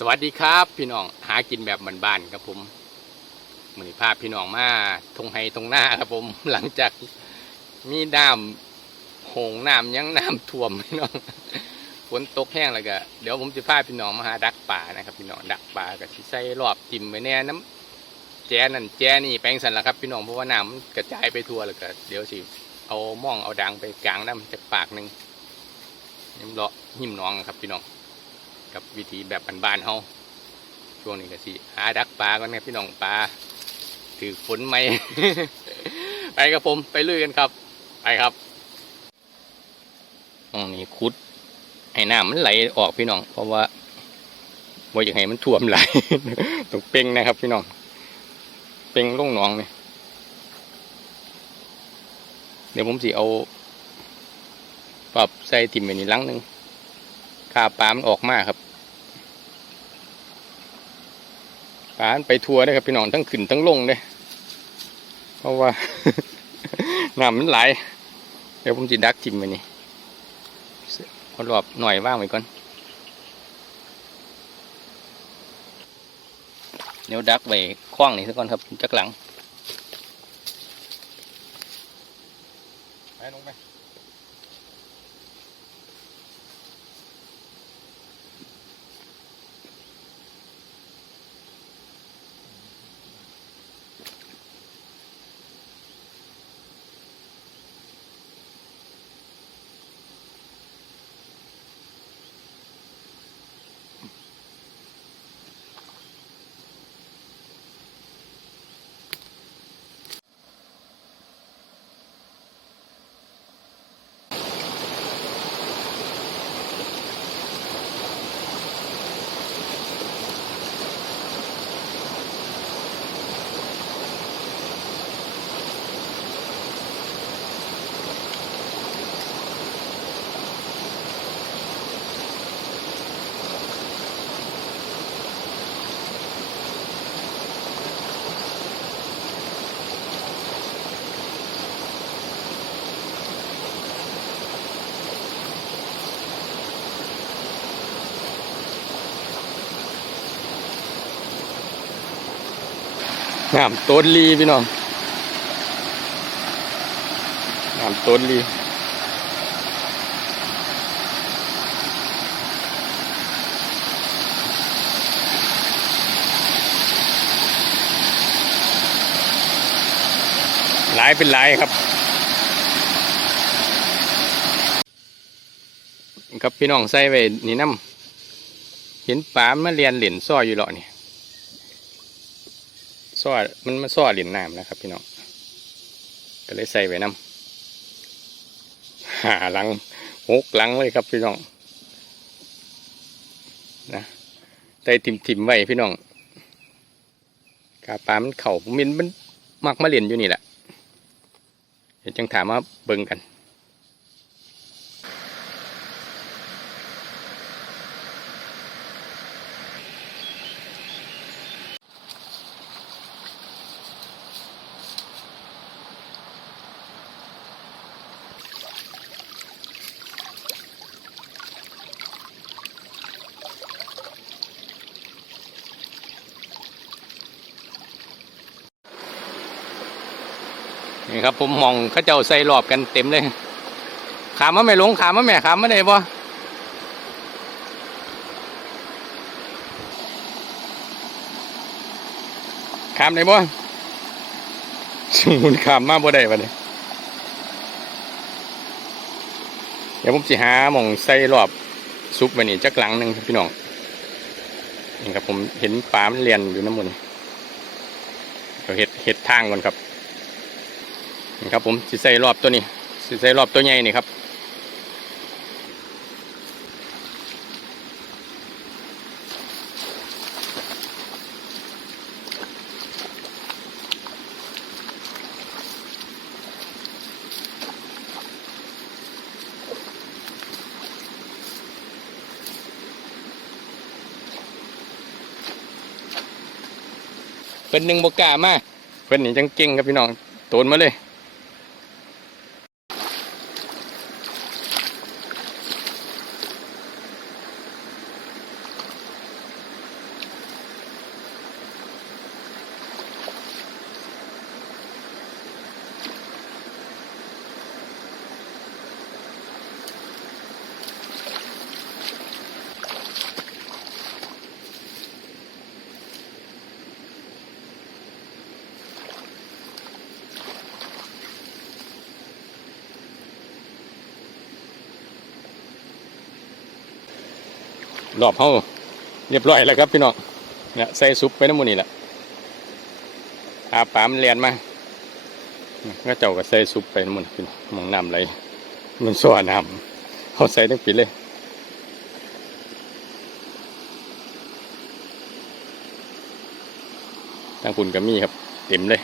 สวัสดีครับ พี่น้องหากินแบบบ้านๆครับผมมือนี้พาพี่น้องมาทงไฮทงหน้าครับผม หลังจากมีน้ำหงน้ำยังน้ำท่วมพี่น้องฝนตกแห้งแล้วก็เดี๋ยวผมจะพาพี่น้องมาหาดักป่านะครับ พี่น้องดักป่ากับที่ใส่รอบจิ้มไว้แน่น้ำแจนั่นแจนี่แปลงสันละครับ พี่น้องเพราะว่าน้ำกระจายไปทั่วแล้วก็เดี๋ยวสิเอาม่องเอาดังไปกลางน้ำจากปากหนึ่งหิมเลาะหิมน้องครับพี่น้อง กับวิธีแบบบ้านๆเฮาช่วงนี้ก็สิหาดักปลากันนะพี่น้องปลาถือฝนไหม ไปกับผมไปลุยกันครับ ไปครับตรงนี้คุดให้น้ำมันไหลออกพี่น้อง เพราะว่าว่าอยากให้มันท่วมไหลต้องเป่งนะครับ พี่น้อง เป่งลงหนองเนี่ยเดี๋ยวผมสิเอา ปรับใส่ติ่มไปนี่ลังหนึ่งาปลามันออกมาครับปลาไปทัวร์ได้ครับพี่น้องทั้งขึ้นทั้งลงเลยเพราะว่าน้ำมันไหลเดี๋ยวผมจะดักจิ้มไปนี่เอารอบหน่อยว่างไว้ก่อน เดี๋ยวดักไว้คว้างนี่ซะก่อนครับจักหลังไปลงไป น้ำต้นลีพี่น้องน้ำต้นลีหลายเป็นหลายครับ ครับพี่น้องใส่ไว้นี่น้ำเห็นปลามาเรียนเหรียญซ้อยอยู่หรอนี่ ซ้อมันมาซ้อเหรียญน้ำนะครับ พี่น้องก็เลยใส่ไว้น้ำหาหลังหกหลังเลยครับพี่น้องนะใส่ติ่มติมๆไว้พี่น้องกาปลามันเข่ามินมันมักมาเรียนอยู่นี่แหละเดี๋ยวจังถามว่าเบิ่งกัน นี่ครับ ผมมองเขาเจ้าใส่รอบกันเต็มเลย ขามมาไม่ลงขามมาแม่ขามมาได้บ่ขามได้บ่สมุนขามมาบ่ได้บ่เนี่ยเดี๋ยวผมสิหาหมองใส่รอบซุปไปนี่จักหลังหนึ่งครับพี่น้องนี่ครับผมเห็นปลามันเรียนอยู่น้ำมันเดี๋ยวเห็ดเห็ดทางก่อนครับ นี่ครับผมสิใส่รอบตัวนี้สิใส่รอบตัวใหญ่นี่ครับเป็นหนึ่งบกล้ามาเป็นนี่จังเก่งครับพี่น้องโตนมาเลย รอบเฮาเรียบร้อยแล้วครับพี่น้องเนี่ยใส่ซุปไปน้ำมูนี่แหละอาปามันเลียนมาก็เจ้าก็ใส่ซุปไปน้ำมูนพี่น้องมองน้ำไหลมันสัวน้ำเขาใส่ทั้งปิดเลยทางคุณก็มีครับ เต็มเลย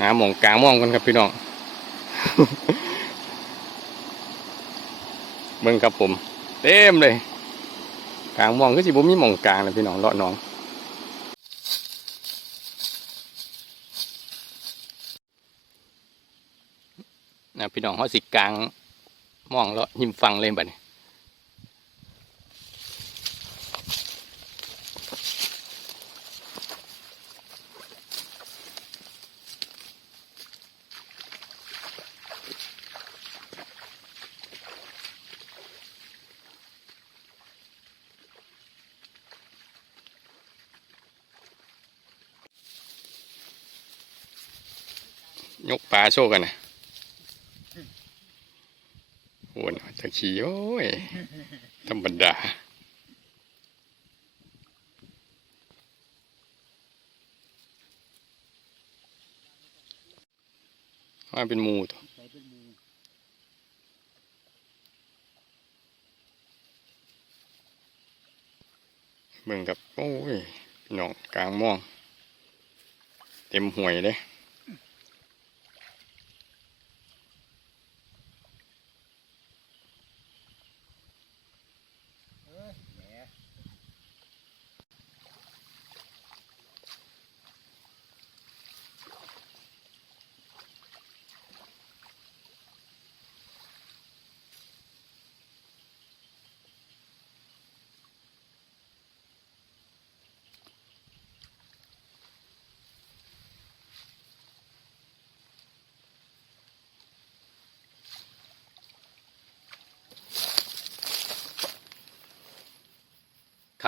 หาหมองกลางมองกันครับพี่น้อง บิ่งครับผม เต็มเลยกลางมองก็สิบุมีหมองกลางเลยพี่น้องเลาะน้องนะพี่น้องเขาสิกลางมองเลาะหิมฟังเลยบัดนี้ โชว์กันนะโอ้ยตะขี้โอ้ยธรรมดาว่าเป็นมูตัวเหมูเบิ่งกับ โอ้ยพี่น้องกลางหม่องเต็มห่วยเลย เอ้ยแหม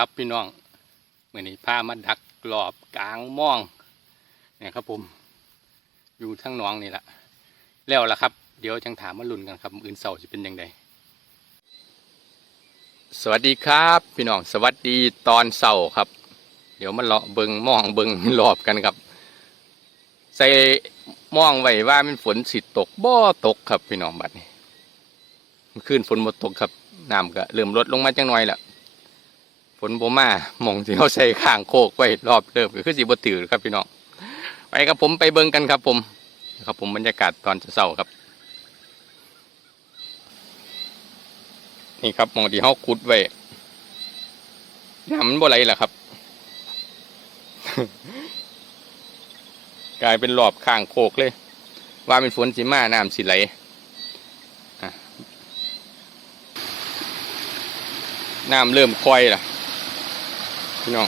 ครับพี่น้องเมื่อนี้พามาดักกรอบกลางม่องเนี่ยครับผม อยู่ทั้งน้องนี่แหละแล้วล่ะครับ เดี๋ยวจังถามมาลุ่นกันครับอื่นเสาร์จะเป็นยังไงสวัสดีครับพี่น้องสวัสดีตอนเสาร์ครับ เดี๋ยวมาเลาะเบิงม่องเบิงรอบกันครับ ใส่ม่องไว้ว่ามันฝนสิตกบ่ตกครับพี่น้องบัดนี้ขึ้นฝนบ่ตกครับน้ำก็เริ่มลดลงมาจังหน่อยแล้ว ฝนบมาหมองที่เขาใส่ข้างโคกไว้รอบเริ่มก็คือสิบ่ถือครับพี่น้องไปครับผมไปเบิ่งกันครับผมครับผมบรรยากาศตอนเช้าครับ นี่ครับหมองที่เขาขุดไว้น้ำมันบ่ไหลล่ะครับ กลายเป็นรอบข้างโคกเลย ว่าเป็นฝนสิมาน้ำสิไหลน้ำเริ่มค่อยล่ะ พี่น้อง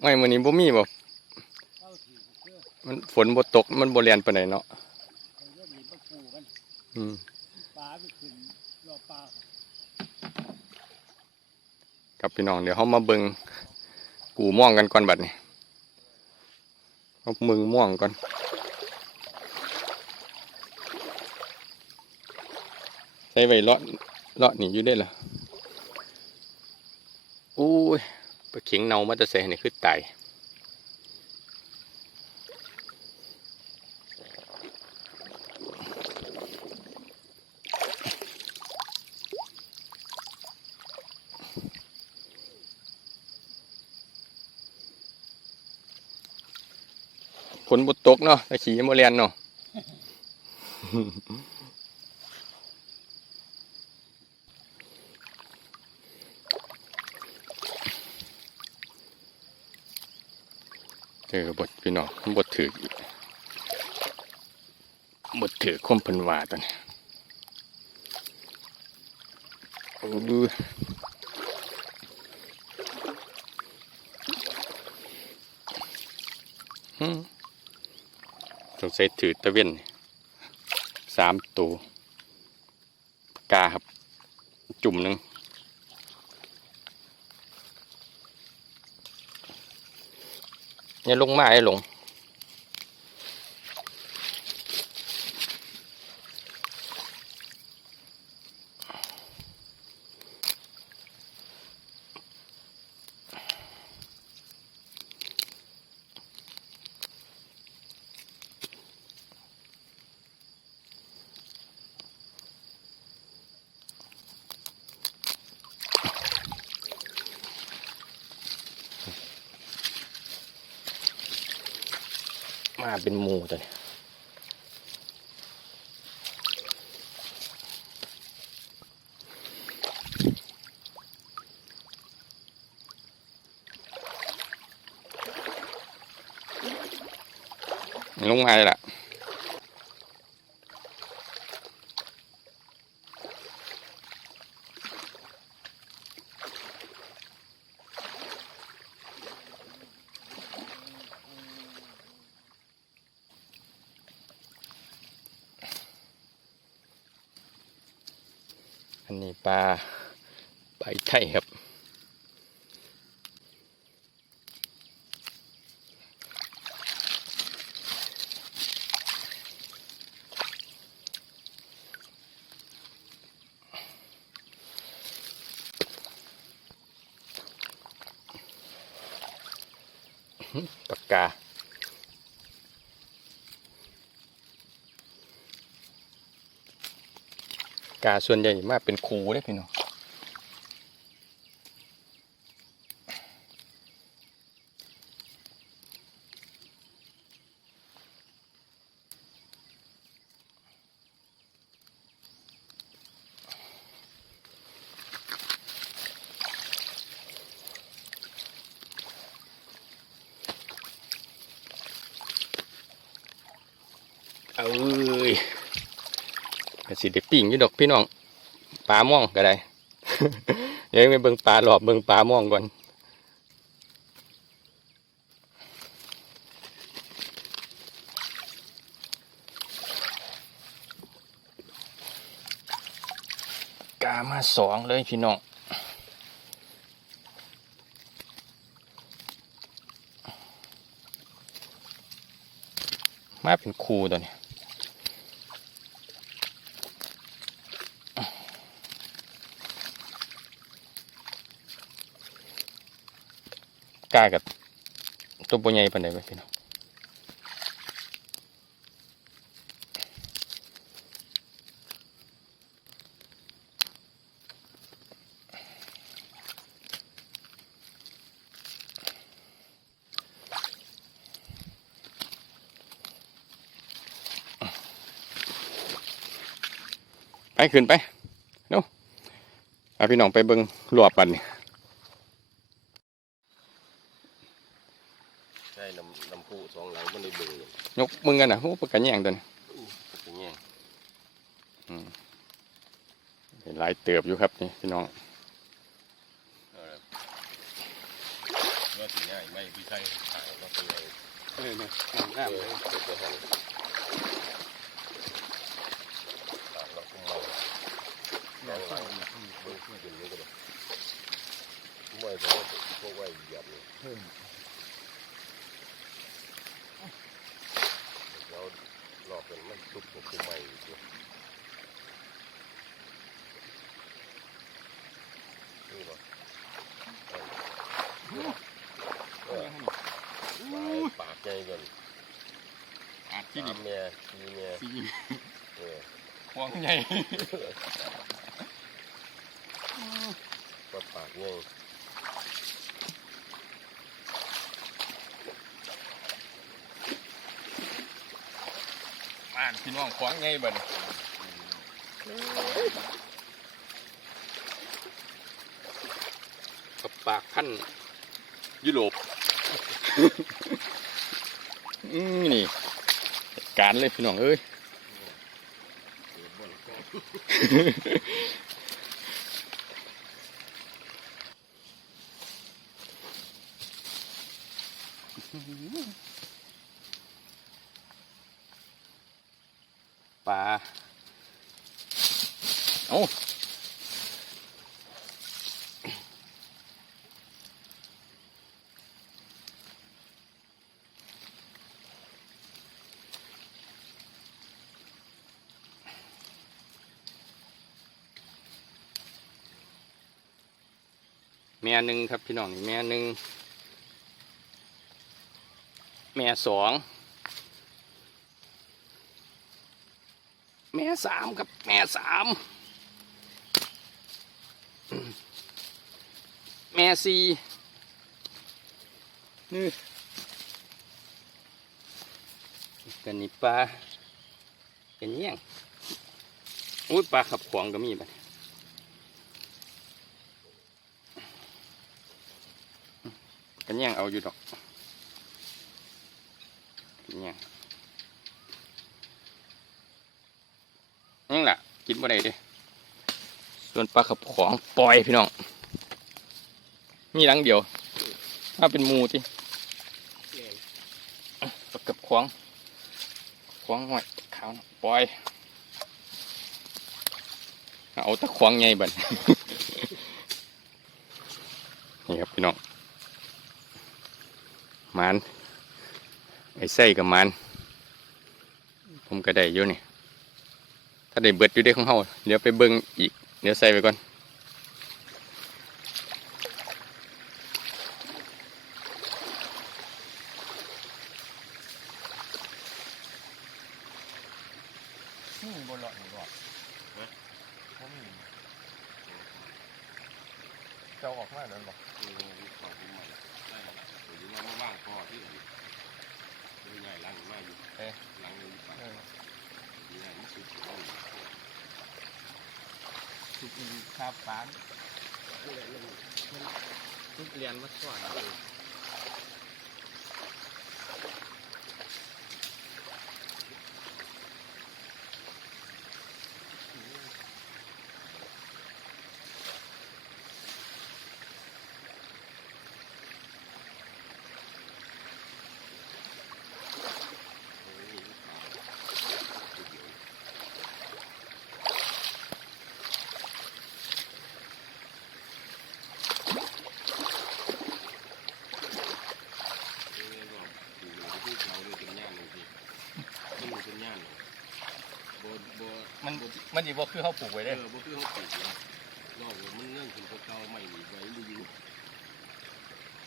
ไม่มือนี้บ่มีบ่มันฝนบ่ตก มันบ่เรียนปานเนาะอืมกับพี่น้องเดี๋ยวเฮามาเบิงกูม่วงกันก่อนบัดนี้ เอามึงม่วงก่อน ใช้ไว้เลาะเลาะนี่อยู่ได้เหรออู้ยปลาเข็งเนามาแต่ใส่นี่คือต ฝนบดตกเนาะตะขี่โมเรียนเนาะเออบดพี่น้องบดถืออีกบดถือคมพันวาตอนนี้ดู ใส่ถือตะเวนสามตัวกาครับ จุ่มหนึ่งเนี่ยลงมาไอ้หลง มาเป็นหมูตัวนี้ลงมาเลยล่ะ นี่ปลาใบไทยครับ ปากกา กาส่วนใหญ่มากเป็นคูได้พี่น้องเอ้ สิได้ปิ่งอยู่ดอกพี่น้องปลาม่องก็ได้ เดี๋ยวไปเบิ่งปลาหลอบเบิ่งปลาม่องก่อนกามาสองเลยพี่น้องมาเป็นคูตัวนี้ กากับตัวปัวใหญ่ปานใดไปพี่น้องไปขึ้นไปเนาะพี่น้องไปเบิ่งรอบปันนี่ ใช่น้ำน้ำพุสองหลังมันได้เบิ่งเล ยยกมึงกันนะโอ้ปากกันแย่งตัวนี้เป็นไงเห็นหลายเติบอยู่ครับนี่พี่น้องเอาละว่าสิง่ายไม่พี่ใช่ขายว่าเป็นไงเออเนี่ยเออเดี๋ยวจะหันขายแล้วคุ้มเมาสองหลังเบิ่งที่ดินนี่ก็ได้ไม่เพราะว่าพวกไว้เหยียบเลยแล้วรอบเป็นมัน สุกกับคุ้มใหม่อยู่นี่บ่เออปากใหญ่กันอาที่ที่ดิดิเมียทีเมียสีเออควงใหญ่ก็ปากใหญ่ อ่าน พี่น้องควงใหญ่บัดนี้กับปากพันยุโรปอืมนี่จัดการเลยพี่น้องเอ้ย แม่หนึ่งครับพี่น้องนี่แม่หนึ่งแม่สองแม่สามครับแม่สามแม่สี่นี่กันนี่ปลาเป็นเงี้ยงอุ้ยปลาขับขวางก็มีบัด กันยังเอาอยู่ดอกกันยังยังล่ะ กินบ่ได้เด้ส่วนปลาขับของปล่อยพี่น้อง มีหลังเดียว ถ้าเป็นมูที่ปลากับขวางขวางหน่อยขาวปล่อย เอาตะขวางไงบันครับพี่น้อง มันไอ้ไส้กับมันผมก็ได้อยู่นี่ถ้าได้เบิดอยู่ได้ของเฮาเดี๋ยวไปเบิ่งอีก เดี๋ยวใส่ไปก่อนนี่บนหลอดหนึ่งหลอดเขามีเจ้าออกมาแล้วบอก ว่างพอที่ใหญ่ลังมาอยู่เอ๊ลังเลยใหญ่ที่สุดทุกคาปานทุกเรียนมาสอนมัน มันดีว่าคือเขาปลูกไว้เอได้อบ่คือเขาปลูกนะนอกจากมันเรื่องขึ้นเก่าๆใหม่นี่ไว้บ่อยู่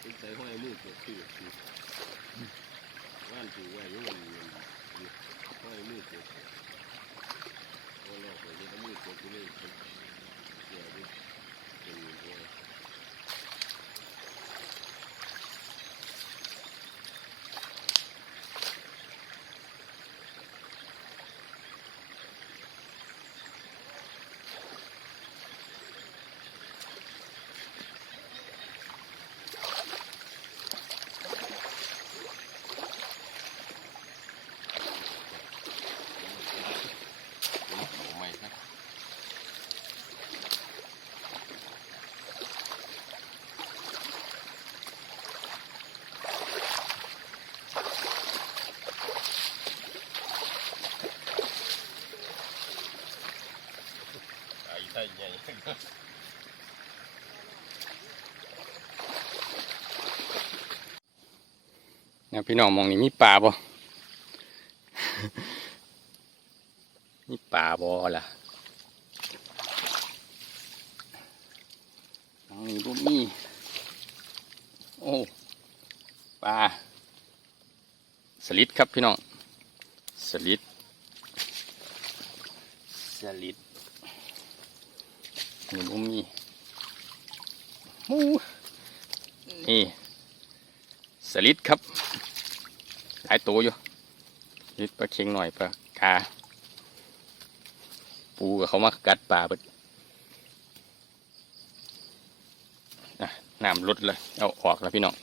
เป็นใจห้อยมือเกิดขึ้นคือว่านปลูกไว้ยังมันอยู่ห้อยมือเกิดโอ้โลกเลยนี่มือเกิดอยู่เลยเสียดิเป็นโอ้ย ผมเขาใหม่ครับ ไอ้ไส้ใหญ่นะพี่น้องมองนี่มีป่าบ่มีป่าบ่ล่ะมองนี่บ่มีโอ้ปลาสลิดครับพี่น้องสลิดสลิด นี่บ่มีหมูนี่สลิดครับ หลายตัวอยู่สลิดปลาเค็งหน่อยปลากา ปูกับเขามากัดปลาเบิดอะน้ำลดเลย เอาออกแล้วพี่น้อง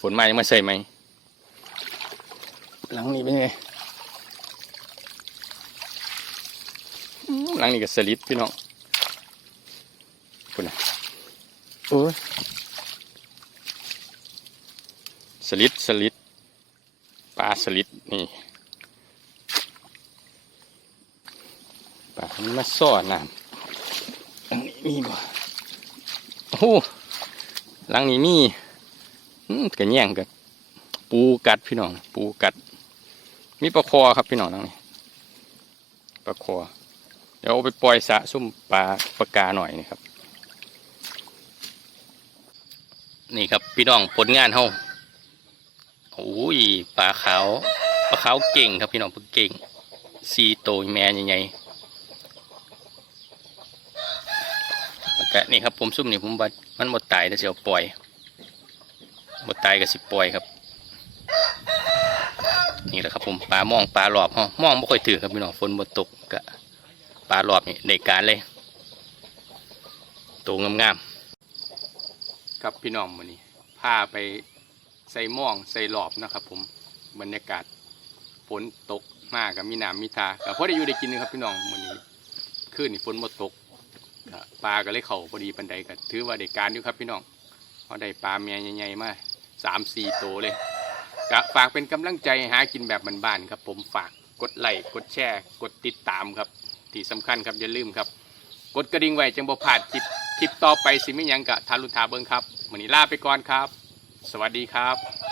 ฝนมายังมาใส่ไหม หลังนี้เป็นไงอืม หลังนี้ก็สลิดพี่น้องคุณนะโอ้ยสลิดสลิดปลาสลิดนี่ปลามันมาซ่อนน้ำอันนี้มีบ่โอ้โหหลังนี้มีอืมกระแย่งกับปูกัดพี่น้อง ปูกัด มีปลาคอครับพี่น้องหลังนี้ปลาคอเดี๋ยวเอาไปปล่อยสะซุ่มปลาปลากาหน่อยนี่ครับ นี่ครับพี่น้องผลงานเฮาโอ้ยปลาขาวปลาขาวเก่งครับพี่น้องปลาเก่งสีโตแม่ใหญ่ๆแล้วก็นี่ครับผมซุ่มนี่ผมบัดมันหมดตายแล้วสิเอาปล่อยหมดตายก็สิปล่อยครับนี่แหละครับผมปลามองปลาหลอบเฮามองไม่ค่อยถือครับพี่น้องฝนบนตกก็ ปลาหลอบนี่ในการเลยตัวงามๆครับพี่น้องวันนี้พาไปใส่ม่องใส่หลอบนะครับ ผมบรรยากาศฝนตกมากกับมีน้ำมีทาก็พอได้อยู่ได้กินนะครับพี่น้องวันนี้คืนนี่ฝนบ่ตกปลาก็เลยเข่าพอดีปันใดก็ถือว่าได้การอยู่ครับพี่น้องเพราะได้ปลาเมียใหญ่ๆมาสามสี่ตัวเลยก็ฝากเป็นกำลังใจหากินแบบบ้านๆครับ ผมฝากกดไลค์กดแชร์ กดติดตามครับ ที่สำคัญครับอย่าลืมครับกดกระดิ่งไว้จังบ่พลาดคลิปคลิปต่อไปสิไม่ยังกะทารุณทาเบิงครับวันนี้ลาไปก่อนครับ สวัสดีครับ